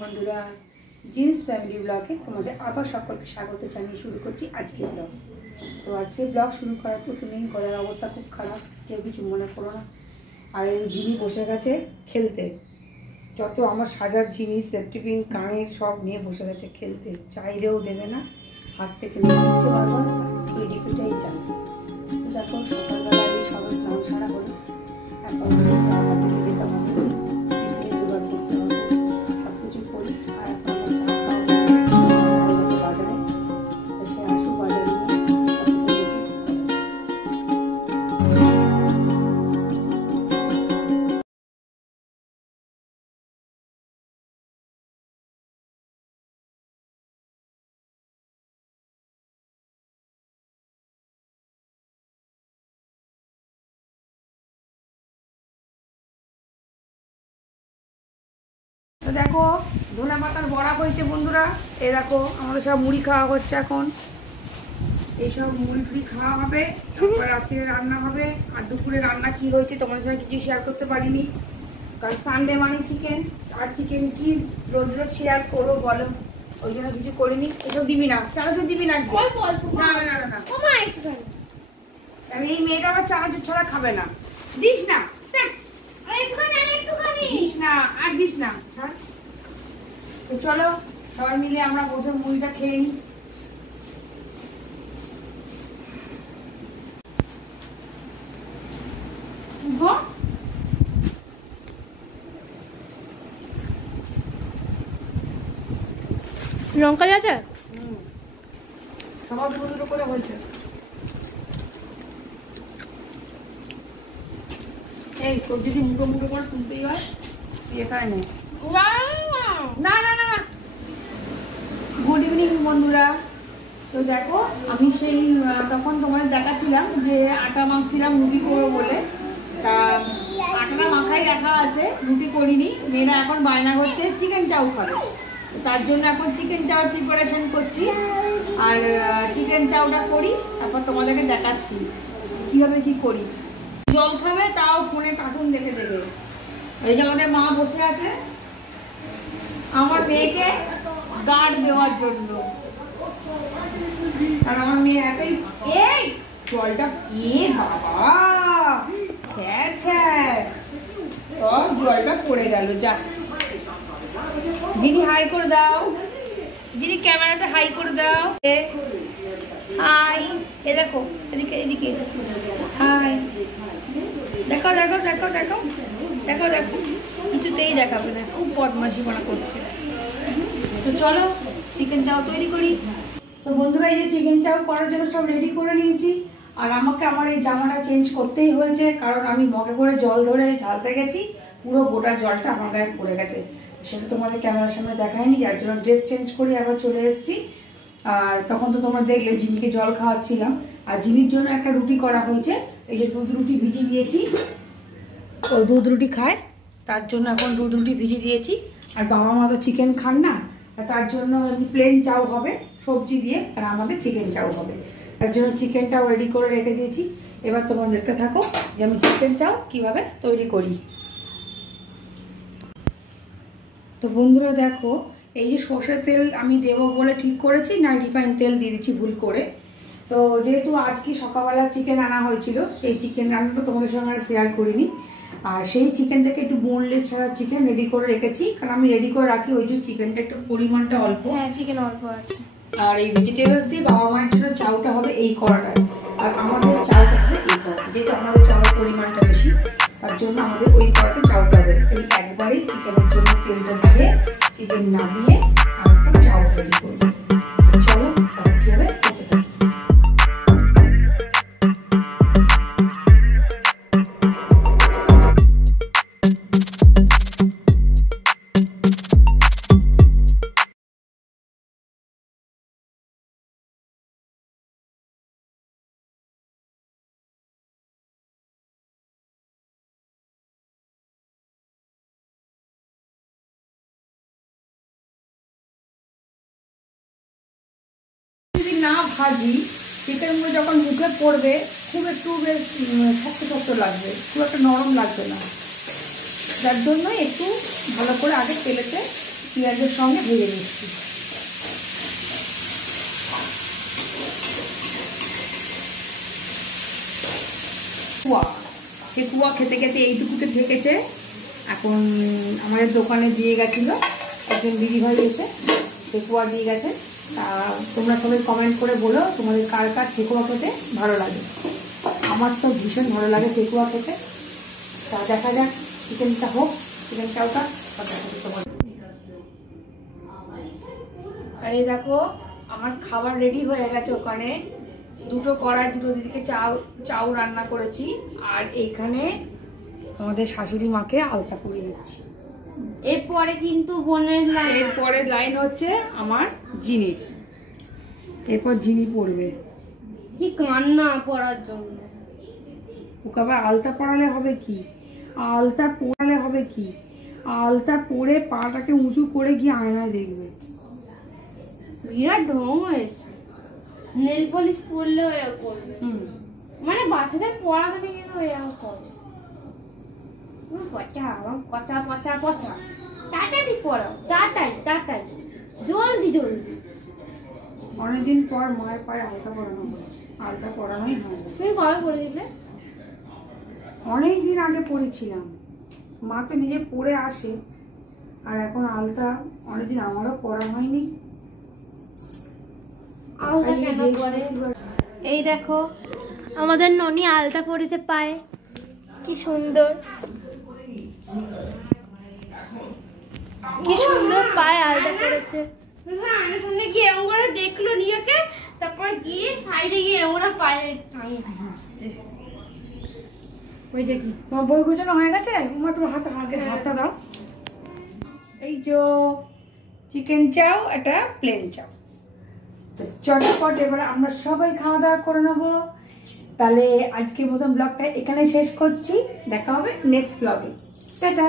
বন্ধুরা, jeans family ব্লগে তোমাদের আবার সকলকে স্বাগত জানিয়ে শুরু করছি আজকের ব্লগ। তো আজকের ব্লগ শুরু করার প্রথমেই গলার অবস্থা খুব খারাপ, কেউ কিছু মনে করো না। আর এই জিনি বসে গেছে খেলতে, যত আমার সাজার জিনিস সেফটি পিন কানের সব নিয়ে বসে গেছে খেলতে, চাইলেও দেবে না, হাত থেকে নিয়ে নিচ্ছে বারবার, ওই ডিপিটাই চাই। দেখো সকালবেলা এই সব স্নান সারা হলো, এখন যেতে হবে, টিফিনে জোগাড় করতে হবে, সব কিছু করি। আর এখন আমার চা খাওয়া বাজারে এসে আসুক, বাজারে নিয়ে তো দেখো ধনে পাতার বড়া হয়েছে বন্ধুরা। এই দেখো আমাদের সব মুড়ি খাওয়া হচ্ছে এখন, এইসব মুড়ি টুড়ি খাওয়া হবে, তারপরে রাত্রে রান্না হবে। আর দুপুরে রান্না কি হয়েছে তোমাদের সঙ্গে কিছু শেয়ার করতে পারিনি, কারণ সানডে মানে চিকেন, আর চিকেন কি রোজ রোজ শেয়ার করবো বলো, ওই জন্য কিছু করিনি। এসব দিবি না, চানাচুর দিবি না, এই মেয়েটা আবার চানাচুর ছাড়া খাবে না, দিস না, দিস না আর দিস না, ছাড়। তো চলো সবাই মিলে আমরা বসে মুড়িটা খেয়ে নিই। লঙ্কা আছে, সবার দুটো দুটো করে হয়েছে। এই তোর যদি মুঠো মুঠো করে তুলতেই হয় এখানে নেই। না না না, গুড ইভিনিং বন্ধুরা। তো দেখো আমি সেই তখন তোমাদের দেখাচ্ছিলাম যে আটা মাখছিলাম রুটি করবো বলে, তা আটাটা মাখাই রাখা আছে, রুটি করিনি। মেয়েরা এখন বায়না হচ্ছে চিকেন চাউ খাবে, তার জন্য এখন চিকেন চাউর প্রিপারেশন করছি। আর চিকেন চাউটা করি, তারপর তোমাদেরকে দেখাচ্ছি কীভাবে কি করি। জল খাবে তাও ফোনে কার্টুন দেখে দেখে। এই যে আমাদের মা বসে আছে আমার মেয়েকে গার্ড দেওয়ার জন্য, আর আমার মেয়ে এতই এই জলটা এ বাবা ছ্যা ছ্যা সব জলটা পড়ে গেল। যা যিনি হাই করে দাও, যিনি ক্যামেরাতে হাই করে দাও, হাই। এ দেখো এদিকে এদিকে, হাই। দেখো দেখো দেখো দেখো দেখো দেখো, কিছুতেই দেখাবে না, খুব বদমাশিপনা করছে। তো চলো চিকেন চাউ তৈরি করি। তো বন্ধুরা এই যে চিকেন চাউ করার জন্য সব রেডি করে নিয়েছি। আর আমাকে আমার এই জামাটা চেঞ্জ করতেই হয়েছে, কারণ আমি মগে করে জল ধরে ঢালতে গেছি, পুরো গোটা জলটা আমার গায়ে পড়ে গেছে। সেটা তোমাদের ক্যামেরার সামনে দেখায়নি, যার জন্য ড্রেস চেঞ্জ করে আবার চলে এসেছি। আর তখন তো তোমরা দেখলে জিনিকে জল খাওয়াচ্ছিলাম। আর জিনির জন্য একটা রুটি করা হয়েছে, এই যে দুধ রুটি ভিজিয়ে দিয়েছি, ও দুধ রুটি খায়, তার জন্য এখন দুধ রুটি ভিজিয়ে দিয়েছি। আর বাবা মা তো চিকেন খান না, তার জন্য প্লেন চাউ হবে সবজি দিয়ে, আর আমাদের চিকেন চাউ হবে, তার জন্য চিকেনটাও রেডি করে রেখে দিয়েছি। এবার তোমাদেরকে থাকো যে আমি চিকেন চাউ কিভাবে তৈরি করি। তো বন্ধুরা দেখো এই যে সর্ষের তেল আমি দেবো বলে ঠিক করেছি, না রিফাইন তেল দিয়ে দিচ্ছি ভুল করে। তো যেহেতু আজকে সকালবেলা চিকেন আনা হয়েছিল, সেই চিকেন রান্নাটা তোমাদের সঙ্গে শেয়ার করিনি। আর সেই চিকেন থেকে একটু বোনলেস ছাড়া চিকেন রেডি করে রেখেছি, কারণ আমি রেডি করে রাখি ওই যে চিকেনটা একটু পরিমাণটা অল্প, হ্যাঁ চিকেন অল্প আছে। আর এই ভেজিটেবলস দিয়ে বাবা মায়ের জন্য চাউটা হবে এই কড়াটায়, আর আমাদের চাউটা হবে এই কড়া। যেহেতু আমাদের চাউয়ের পরিমাণটা বেশি, তার জন্য আমাদের ওই কড়াতে চাউটা হবে। এই একবারেই চিকেনের জন্য তেলটা দিয়ে চিকেন নামিয়ে আমরা চাউ তৈরি করবো। চলো তাহলে কি হবে করতে থাকি। না ভাজি চিকেনগুলো যখন মুখে পড়বে খুব একটু বেশ শক্ত শক্ত লাগবে, খুব একটা নরম লাগবে না, যার জন্য একটু ভালো করে আগে তেলেতে পেঁয়াজের সঙ্গে ভেজে নিচ্ছি। ঠেকুয়া খেতে খেতে এইটুকুতে ঠেকেছে। এখন আমাদের দোকানে দিয়ে গেছিলো একজন দিদিভাই এসে, ঠেকুয়া দিয়ে গেছে। তা তোমরা সবাই কমেন্ট করে বলো তোমাদের কার কার ঠেকুয়া খেতে ভালো লাগে। আমার তো ভীষণ ভালো লাগে ঠেকুয়া খেতে। তা দেখা যাক চিকেনটা হোক, চিকেন চাউটা। আর এই দেখো আমার খাবার রেডি হয়ে গেছে। ওখানে দুটো কড়াই, দুটো দিদিকে চাউ রান্না করেছি। আর এইখানে আমাদের শাশুড়ি মাকে আলতা পরিয়ে দিচ্ছি। এরপরে কিন্তু বোনের লাইন, এরপরের লাইন হচ্ছে আমার জিনির। এরপর জিনি পড়বে। কি কান্না পড়ার জন্য। ওকে আবার আলতা পরালে হবে কি, আলতা পরালে হবে কি, আলতা পরে পাটাকে উঁচু করে গিয়ে আয়নায় দেখবে। বিরাট ঢং হয়েছে। নেল পলিশ পরলেও এরকম করবে। মানে বাচ্চাদের পড়াতে কিন্তু এরকম করে। পচা পচা পচা পচা। তাড়াতাড়ি পড়াও, তাড়াতাড়ি জলদি জলদি। অনেকদিন পর মায়ের পায়ে আলতা পরানো হয়। আলতা পরানোই হয় না। তুমি কবে পরে দিলে? অনেকদিন আগে পড়েছিলাম। মা তো নিজে পরে আসে। আর এখন আলতা অনেকদিন আমারও পরা হয়নি। এই দেখো আমাদের ননি আলতা পরেছে পায়ে, কি সুন্দর, কি সুন্দর পায়ে আলতা পরেছে। আমার সামনে গিয়ে এরকম করে দেখলো নিজেকে, তারপর গিয়ে সাইডে গিয়ে এরকম করে পায়ে ওইটা কি তোমার বই গোছানো হয়ে গেছে? তোমার তোমার হাতে হাতটা দাও। এই যে চিকেন চাও, এটা প্লেন চাও। চটপট এবার আমরা সবাই খাওয়া দাওয়া করে নেবো। তাহলে আজকের মতন ব্লগটা এখানে শেষ করছি। দেখা হবে নেক্সট ব্লগে। টাটা।